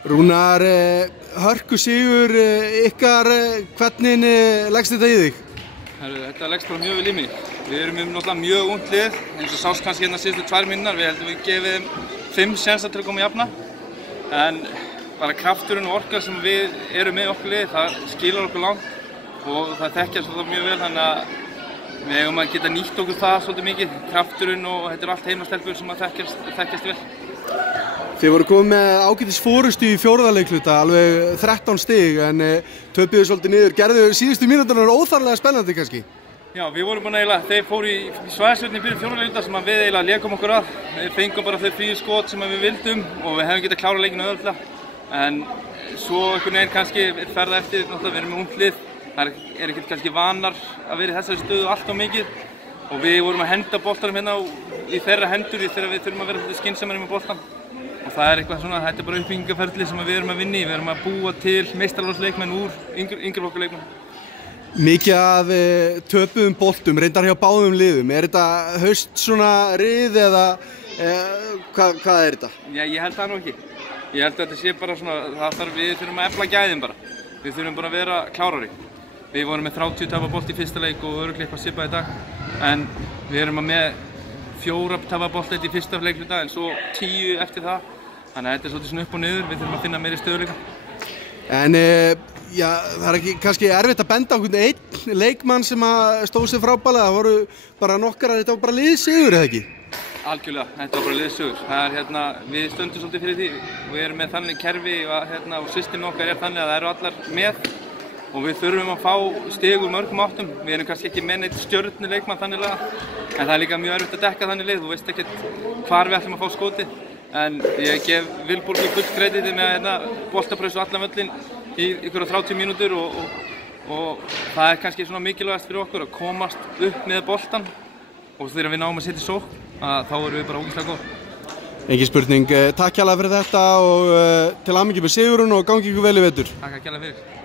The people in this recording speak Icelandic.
Rúnar, hörku sigur ykkar, hvernig leggst þetta í þig? Þetta leggst bara mjög vel í mig. Við erum náttúrulega mjög ungt lið, eins og sást kannski hérna síðustu 2 mínútur. Við heldum við gefið þeim 5 sénsar til að koma jafna. En bara krafturinn og orka sem við erum með okkur lið, það skilar okkur langt og það þekkjast þetta mjög vel, þannig að við eigum að geta nýtt okkur það svolítið mikið. Krafturinn og þetta er allt heimastelpur sem að þekkjast vel. Þið voru komið með ágætis forystu í 4. leikhluta, alveg 13 stig, en töpuðu svolítið niður. Gerðu síðustu mínúturnar óþarflega spennandi kannski? Já, við vorum bara eiginlega, þeir fóru í svæðisvörn í byrjun 4. leikhluta sem við eiginlega lékum okkur að. Við fengum bara þau 4 skot sem við vildum og við hefum getað klárað leikinn auðveldlega. En svo einhvern veginn kannski ferða eftir, náttúrulega við erum með ungt lið. Það er ekkert kannski vanar að vera í þessari stöðu allt of mikið. Og við vorum að henda boltanum hérna í þeirra hendur þegar við þurfum að vera skynsamari með boltan. Og það er eitthvað svona, þetta er bara uppbyggingarferli sem við erum að vinna í. Við erum að búa til meistaraflokksleikmenn úr yngri flokkaleikmennum. Mikið af töpuðum boltum, reyndar hjá báðum liðum. Er þetta haust svona rið eða hvað er þetta? Já, ég held það nú ekki. Ég held að þetta sé bara svona, við þurfum að efla gæðin bara. Við þurfum bara að vera klárari. Við vorum með 30 tapabolt í fyrsta leik og örugglega eitthvað svipað í dag. En við erum með 4 tapabolt í fyrsta leikhluta en svo 10 eftir það. Þannig að þetta er svolítið svona upp og niður, við þurfum að finna meiri stöðuleika. En já, það er ekki kannski erfitt að benda á einhvern einn leikmann sem stóð sig frábærlega. Það voru bara nokkrar, þetta var bara liðsigur eða ekki? Algjörlega, þetta var bara liðsigur. Það er við stöndum svolítið fyrir því. Við erum með þannig kerfi og system okkar er þannig að það eru allar með. Og við þurfum að fá stig úr mörgum áttum. Við erum kannski ekki með neitt stjörnuleikmann þannig laga. En það er líka mjög erfitt að dekka þannig leið. Þú veist ekkert hvar við ætlum að fá skotið. En ég gef Vilborgu fullt kreditið með boltapressu allan völlinn í ykkur 30 mínútur og það er kannski svona mikilvægast fyrir okkur að komast upp með boltan og þegar við náum að setja í sókn, þá erum við bara ógeðslega góð. Engin spurning. Takk kærlega fyrir þetta og til hamingju með sigurinn og gangi ykkur vel í vetur. Takk kærlega fyrir.